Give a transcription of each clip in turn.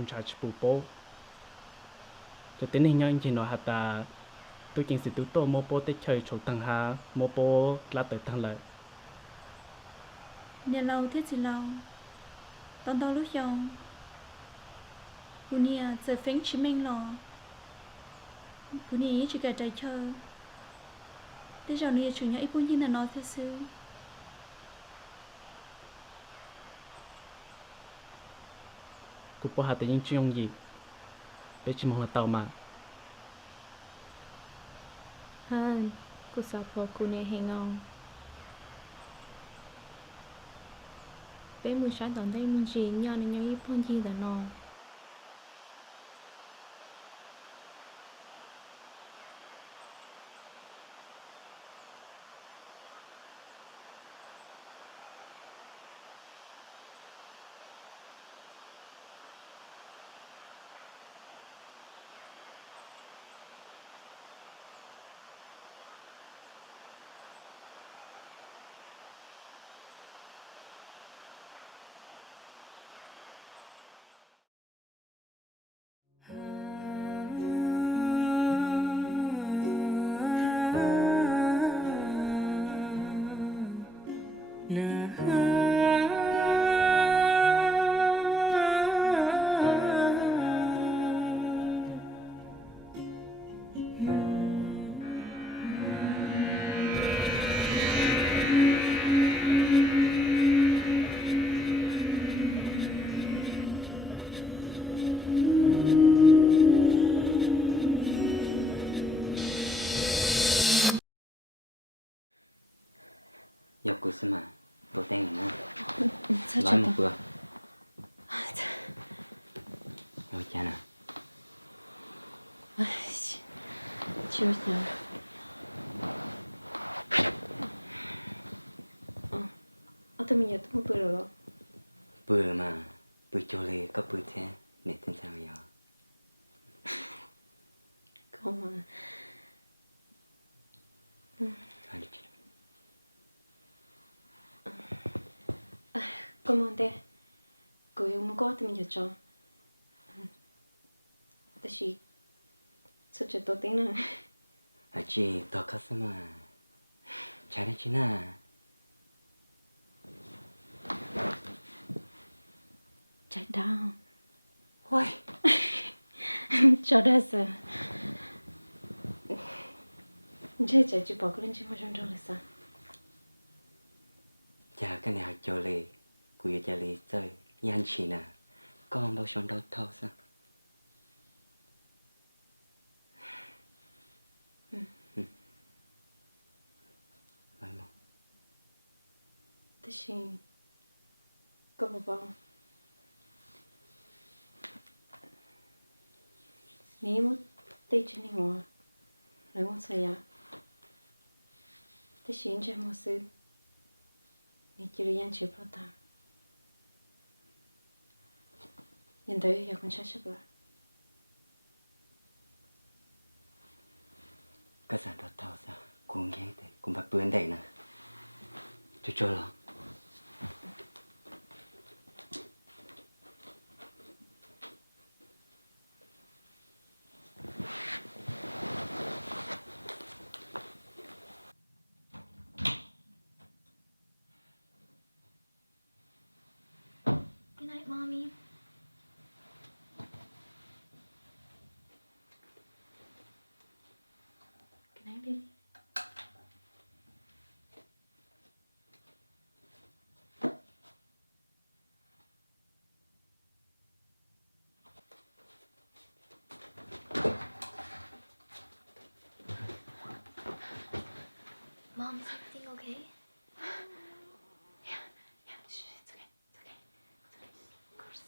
cũng chả chỉ bù bố cho tên hình nhau chỉ nói hạt ta tôi kinh sĩ tôi mô bố tới chơi chỗ thằng hà mô bố là tới thằng lợi nhà lâu thế gì lâu tao tao lúc dòng bữa nay giờ phèn chỉ mình lo bữa nay chỉ cả trái chơi thế giờ này chủ nhà ít bún như là nói thế xứ cũng bố hạt tới những chuyện gì để chỉ mong là tàu mà hơn cô sợ phô cô nè hẹn ngon bé muốn sáng tận đây mình chỉ nhau nên nhau ít phong gì là nó Giờ cô xem mà tôi tên là sao nói một bữa ngồi cha nào chưa giờ tôi mình nhớ tôi một bữa rồi bữa mà bữa cho lê có bữa thế để tên sao giờ không mà hỏi đi cảm ơn thế cô yêu một có tôi mình nhớ cho tôi chỉ sao cho tôi tên nào à chị tôi có xem mà cha đấy chứ na chạy đau ôi cho đã sợ chạy chạy chỉ bỏ cái lên trên mặt trăng rồi sao cha cái này cho lê cô yêu cha lê chơi yan chị nè con bao xong đâu thâu sao nói một tôi chỉ có một vòng nếu một tay chân này ngồi lấy một sợi à tôi chỉ chơi một sự mình chỉ là yan chịu bao ta nhìn thấy giờ con chắc rồi cái sản đâu thâu sao cũng nghe thế cũng bắt bướn đây nè cho lo Good night, mommy. cái này đi Mom, is everything okay? it's okay of course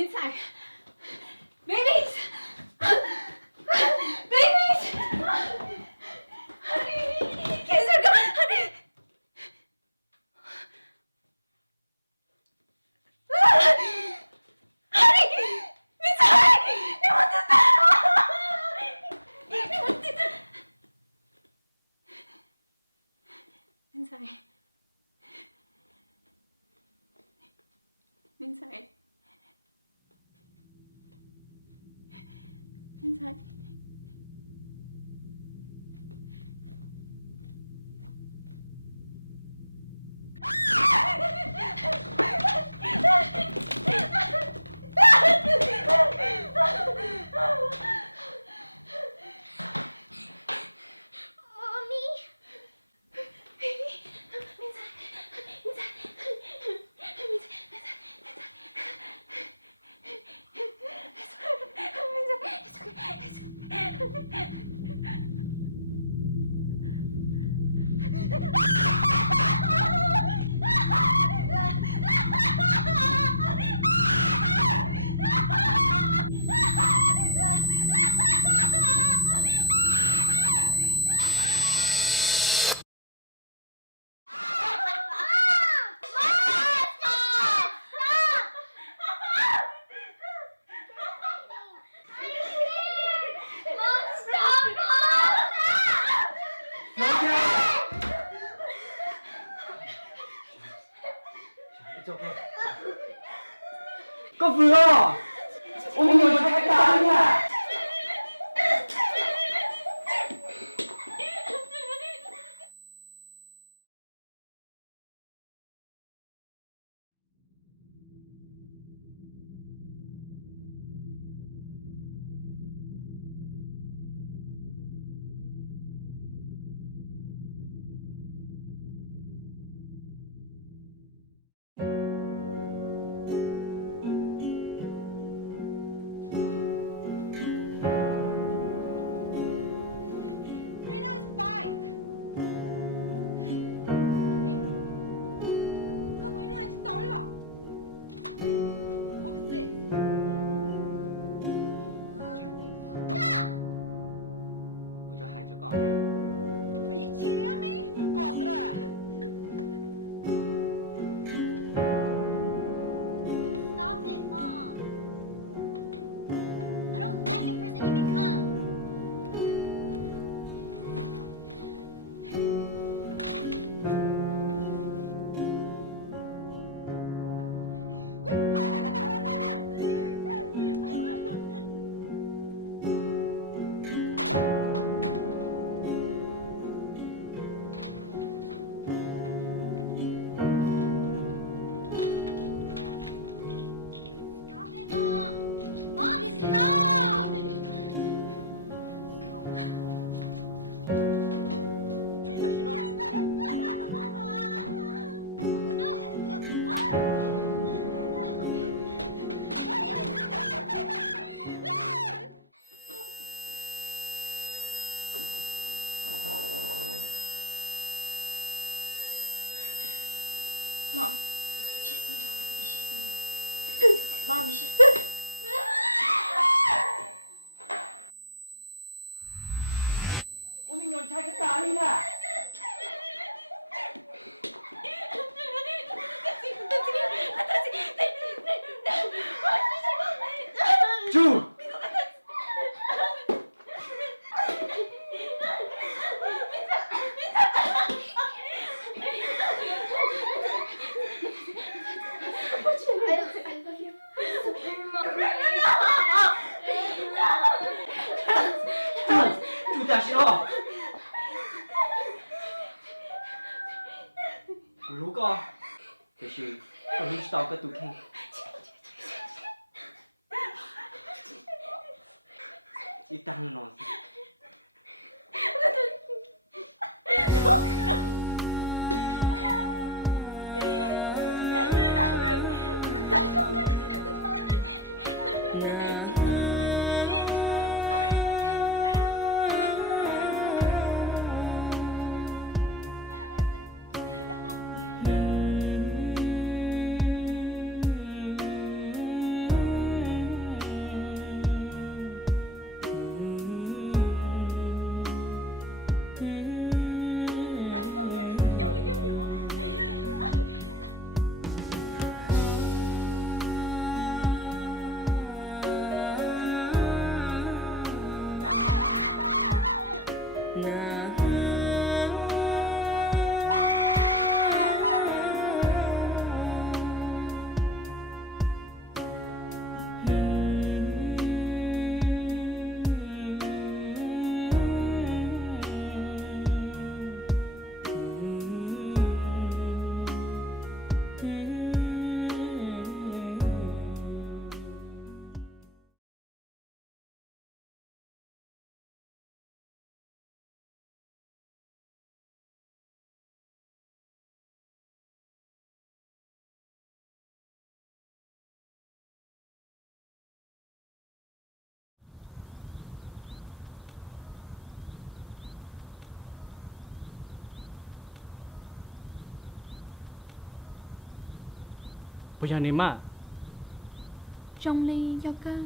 明彩，babies，babies，你开始干嘛？明彩，明彩。Có vừa. Ôi người thái quá nha. Cô cho hai đứa con này. Stop it, Mom. I don't like the person you become. Stop it, Mom. Mom, stop! Chúng ta xin lỗi. Mom, it's just me, Mom. It's just me. Mom, it's just... Ôi mình nhòn trai cái tá đi nè. Chú. I love you so very much. Chú ta xin lỗi. Lú con. Thế chứ, tôi muốn stop cái tụi khen. Đi tăng nó. bây giờ này mà trong ly do cơ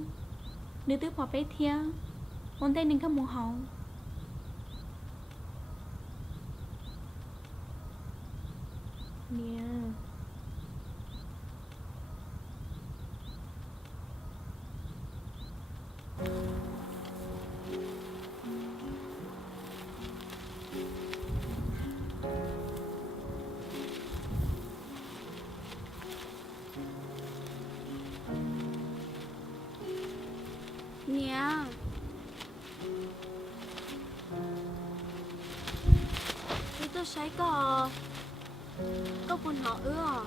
nữ tứ bỏ bé thia món tên nên các mùa hậu nè nha Thì tôi sẽ có buồn họ ưa.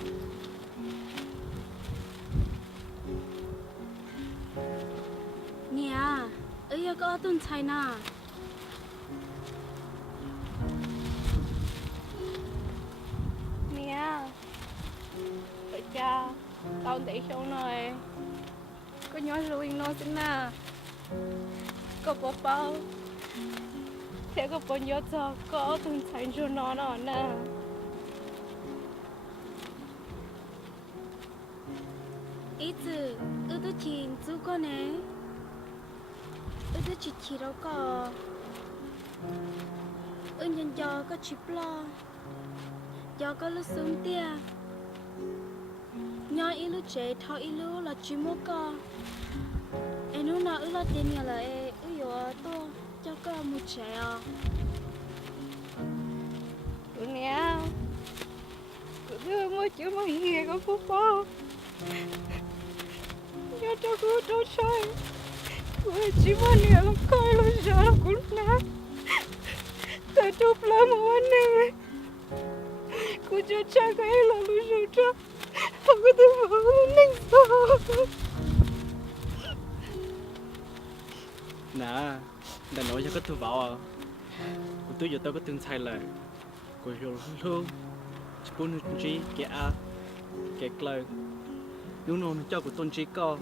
Nha, ấy có tuần chạy nè. nè tụi cha tao để show này có nhớ lui nó xin nè có bỏ bao thế có bỏ nhớ cho có từng thành cho nó nè Ý từ, tôi chỉ chú con nè. Tôi chỉ đâu có. Nhân cho có chip lo. Cho có lúc xuống tia. Nhớ ý lúc trẻ thao ý lúc là chỉ mua co. Em lúc nào ước là tiền nhà là ước dụ tôi cho có một trẻ à. tụi nè tụi tôi mới chữa mà nghe có phúc bao nhớ cho cô trâu chơi cô chỉ mà nè là coi là sợ là cũng nát tại chụp lắm mà nè cô cho cha cái là lúc sợ cho không có tôi bảo nên sao nè đã nói cho cái tôi bảo à của tôi giờ tao có từng sai lời của hiểu luôn chỉ muốn chỉ cái lời nếu nó cho của tôn chỉ co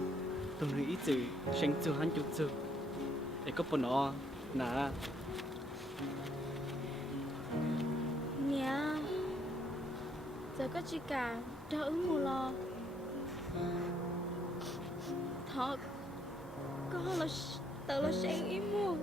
tôi nghĩ từ sinh từ hắn chụp từ để có phần nó nè Nha. Giờ có chỉ cả đỡ ứng mù lo. Thật. Có là tự là sẽ ý mua.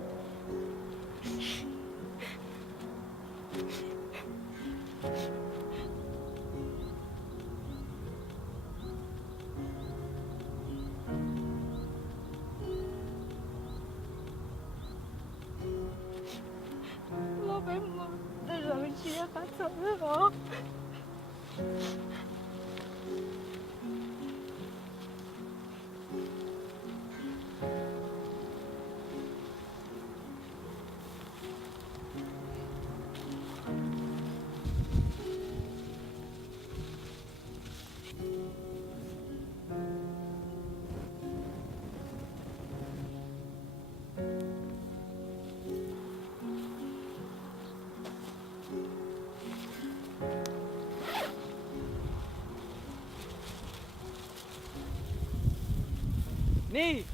lo bé mà tôi rồi chia cả sợ đó Ni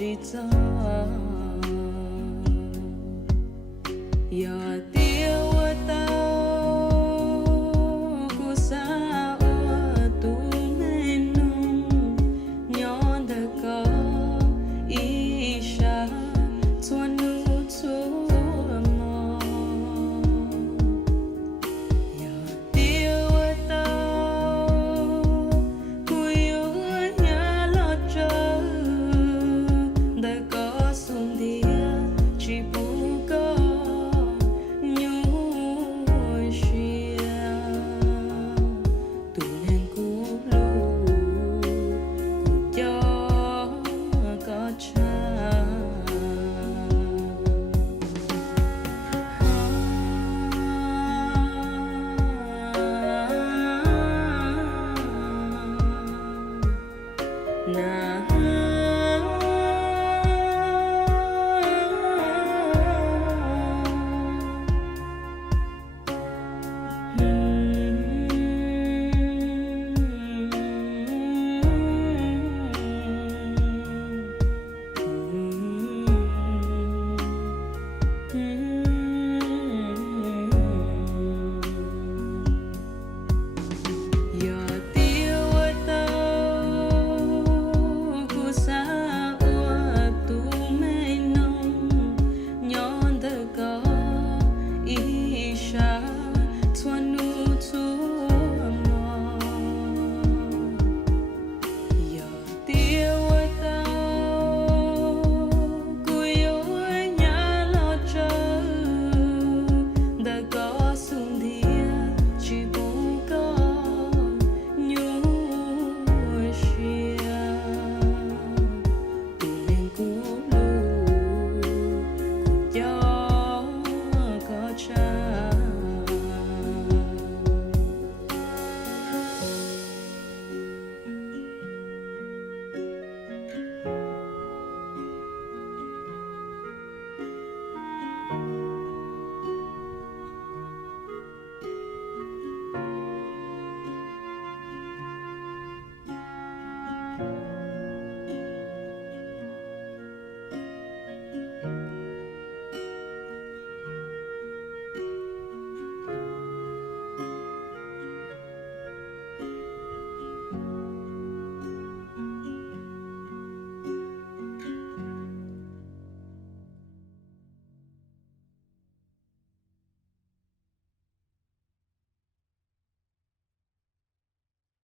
chỉ cho